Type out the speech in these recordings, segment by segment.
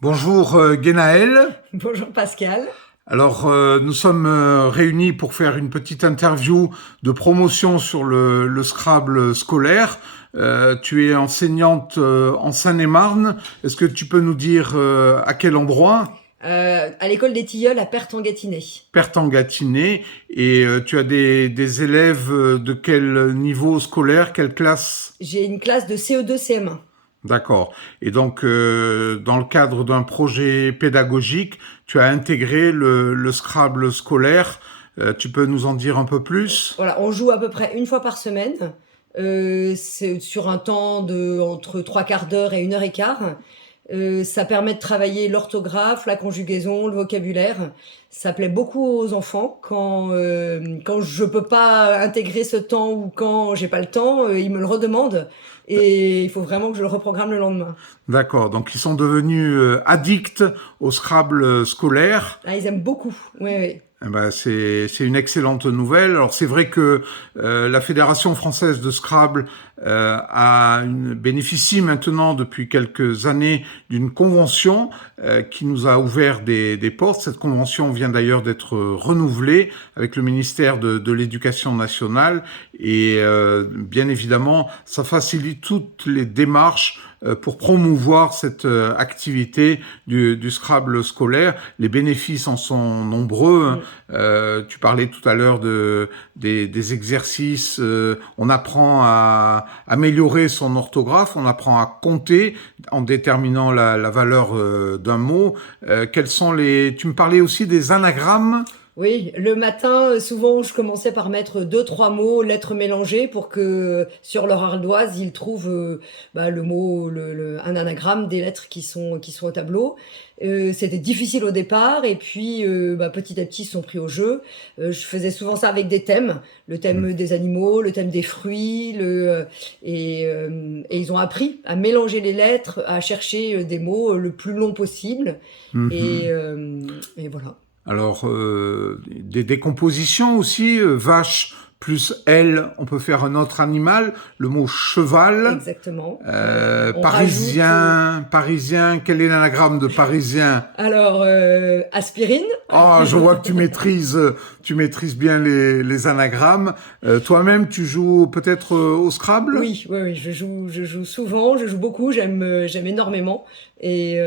Bonjour Guénaël. Bonjour Pascal. Alors nous sommes réunis pour faire une petite interview de promotion sur le Scrabble scolaire. Tu es enseignante en Seine-et-Marne. Est-ce que tu peux nous dire à quel endroit? À l'école des Tilleuls à Perth-en-Gâtinais. Perth-en-Gâtinais. Et tu as des élèves de quel niveau scolaire, quelle classe? J'ai une classe de CE2 CM1. D'accord. Et donc, dans le cadre d'un projet pédagogique, tu as intégré le Scrabble scolaire. Tu peux nous en dire un peu plus? Voilà, on joue à peu près une fois par semaine. C'est sur un temps de entre 3/4 d'heure et 1 heure et quart. Ça permet de travailler l'orthographe, la conjugaison, le vocabulaire. Ça plaît beaucoup aux enfants. Quand je peux pas intégrer ce temps ou quand j'ai pas le temps, ils me le redemandent et il faut vraiment que je le reprogramme le lendemain. D'accord. Donc, ils sont devenus addicts au Scrabble scolaire. Ah, ils aiment beaucoup. Oui, oui. Eh ben, c'est une excellente nouvelle. Alors c'est vrai que la Fédération française de Scrabble bénéficie maintenant depuis quelques années d'une convention qui nous a ouvert des portes. Cette convention vient d'ailleurs d'être renouvelée avec le ministère de l'Éducation nationale et bien évidemment ça facilite toutes les démarches pour promouvoir cette activité du Scrabble scolaire. Les bénéfices en sont nombreux. Tu parlais tout à l'heure des exercices. On apprend à améliorer son orthographe, on apprend à compter en déterminant la valeur d'un mot. Quels sont les... Tu me parlais aussi des anagrammes. Oui, le matin, souvent, je commençais par mettre deux, trois mots, lettres mélangées, pour que sur leur ardoise, ils trouvent le mot, un anagramme des lettres qui sont au tableau. C'était difficile au départ, et puis petit à petit, ils se sont pris au jeu. Je faisais souvent ça avec des thèmes, le thème des animaux, le thème des fruits, et ils ont appris à mélanger les lettres, à chercher des mots le plus long possible, et voilà. Alors, des décompositions aussi, vache plus L, on peut faire un autre animal, le mot cheval. Exactement. On rajoute. Parisien, quel est l'anagramme de parisien? Alors, aspirine. Oh, je vois que tu maîtrises bien les anagrammes. Toi-même, tu joues peut-être au Scrabble? Oui, oui, oui, je joue souvent, je joue beaucoup, j'aime énormément. Et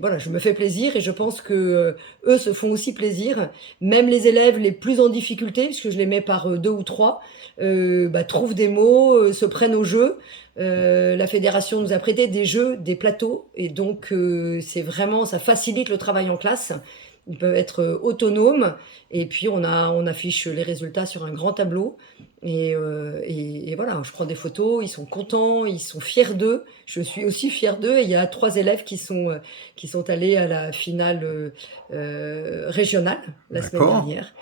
voilà, je me fais plaisir et je pense que eux se font aussi plaisir. Même les élèves les plus en difficulté, puisque je les mets par deux ou trois, trouvent des mots, se prennent au jeu. La fédération nous a prêté des jeux, des plateaux, et donc c'est vraiment, ça facilite le travail en classe. Ils peuvent être autonomes, et puis on affiche les résultats sur un grand tableau. Et voilà, je prends des photos, ils sont contents, ils sont fiers d'eux. Je suis aussi fière d'eux. Et il y a 3 élèves qui sont allés à la finale régionale la semaine D'accord. dernière.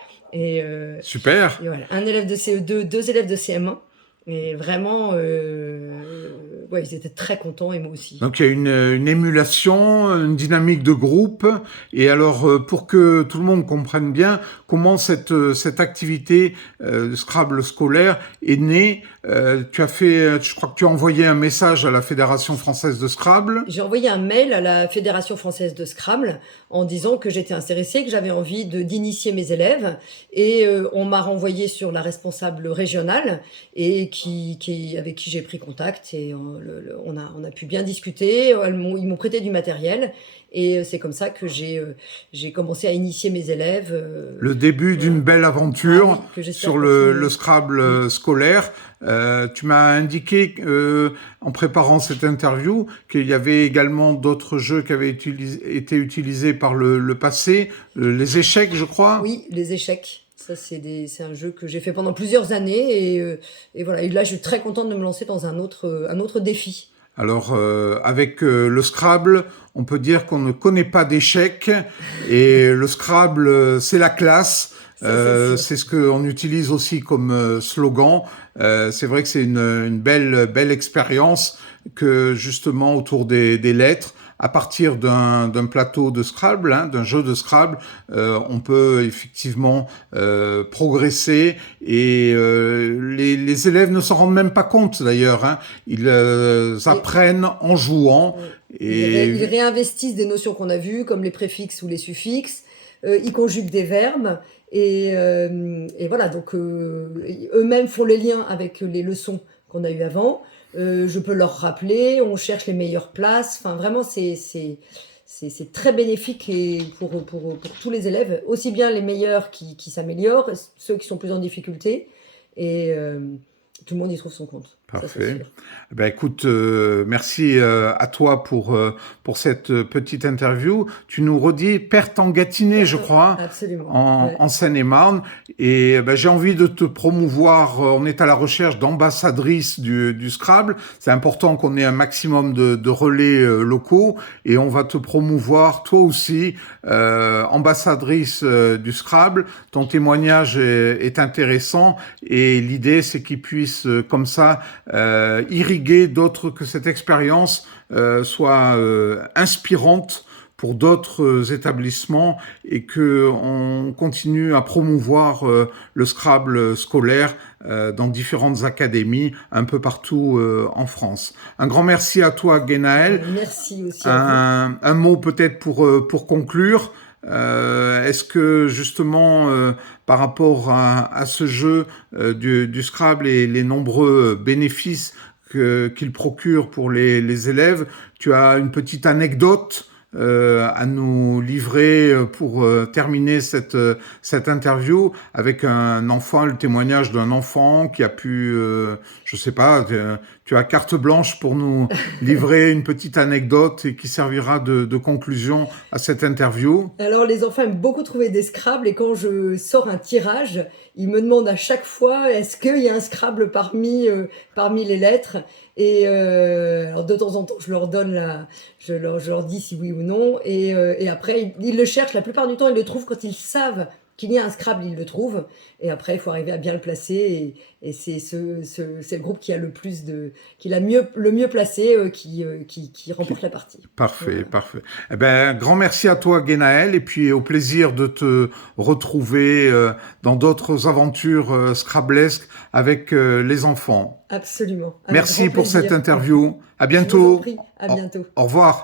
Super. Et voilà, un élève de CE2, 2 élèves de CM1. Et vraiment, ouais, ils étaient très contents, et moi aussi. Donc il y a une émulation, une dynamique de groupe. Et alors pour que tout le monde comprenne bien comment cette activité de Scrabble scolaire est née, je crois que tu as envoyé un message à la Fédération française de Scrabble. J'ai envoyé un mail à la Fédération française de Scrabble en disant que j'étais intéressée, que j'avais envie d'initier mes élèves, et on m'a renvoyé sur la responsable régionale et avec qui j'ai pris contact, et on a pu bien discuter. Ils m'ont prêté du matériel, et c'est comme ça que j'ai commencé à initier mes élèves. Le début d'une belle aventure que j'espère sur continuer. le Scrabble scolaire. Tu m'as indiqué en préparant cette interview qu'il y avait également d'autres jeux qui avaient été utilisés par le passé, les échecs, je crois. Oui, les échecs. Ça, c'est un jeu que j'ai fait pendant plusieurs années, et voilà. Et là, je suis très contente de me lancer dans un autre défi. Alors, avec le Scrabble, on peut dire qu'on ne connaît pas d'échecs, et le Scrabble, c'est la classe. C'est ce qu'on utilise aussi comme slogan. C'est vrai que c'est une belle expérience que justement autour des lettres, à partir d'un plateau de Scrabble, d'un jeu de Scrabble, on peut effectivement progresser, et les élèves ne s'en rendent même pas compte d'ailleurs. Ils apprennent en jouant. Ils Et réinvestissent des notions qu'on a vues, comme les préfixes ou les suffixes. Ils conjuguent des verbes. Et voilà, donc eux-mêmes font les liens avec les leçons qu'on a eues avant. Je peux leur rappeler, on cherche les meilleures places. Enfin, vraiment, c'est très bénéfique et pour tous les élèves, aussi bien les meilleurs qui s'améliorent, ceux qui sont plus en difficulté. Et tout le monde y trouve son compte, ça c'est parfait. sûr. Ben écoute, merci à toi pour cette petite interview. Tu nous redis Perth-en-Gâtinais, je crois, Absolument, ouais. en Seine-et-Marne. Et ben, j'ai envie de te promouvoir. On est à la recherche d'ambassadrices du Scrabble. C'est important qu'on ait un maximum de relais locaux. Et on va te promouvoir, toi aussi, ambassadrice du Scrabble. Ton témoignage est intéressant. Et l'idée, c'est qu'il puisse, comme ça, irriguer d'autres, que cette expérience soit inspirante pour d'autres établissements et que on continue à promouvoir le Scrabble scolaire dans différentes académies un peu partout en France. Un grand merci à toi, Guénaël. Merci aussi à vous. Un mot peut-être pour conclure. Est-ce que justement, par rapport à ce jeu du Scrabble et les nombreux bénéfices qu'il procure pour les élèves, tu as une petite anecdote à nous livrer pour terminer cette interview avec un enfant, le témoignage d'un enfant qui a pu, je sais pas, tu as carte blanche pour nous livrer une petite anecdote et qui servira de conclusion à cette interview. Alors, les enfants aiment beaucoup trouver des Scrabble et quand je sors un tirage, ils me demandent à chaque fois est-ce qu'il y a un Scrabble parmi les lettres. Et alors de temps en temps, je leur dis si oui ou non. Et après, ils le cherchent. La plupart du temps, ils le trouvent quand ils savent qu'il y a un Scrabble, ils le trouvent. Et après, il faut arriver à bien le placer. Et c'est c'est le groupe qui a le mieux placé qui remporte la partie. Parfait, Voilà. parfait. Eh ben, grand merci à toi, Guénaël, et puis au plaisir de te retrouver dans d'autres aventures scrablesques avec les enfants. Absolument. Avec grand Merci pour cette plaisir. interview. À Je vous en bientôt. prie. À Au, bientôt. au revoir.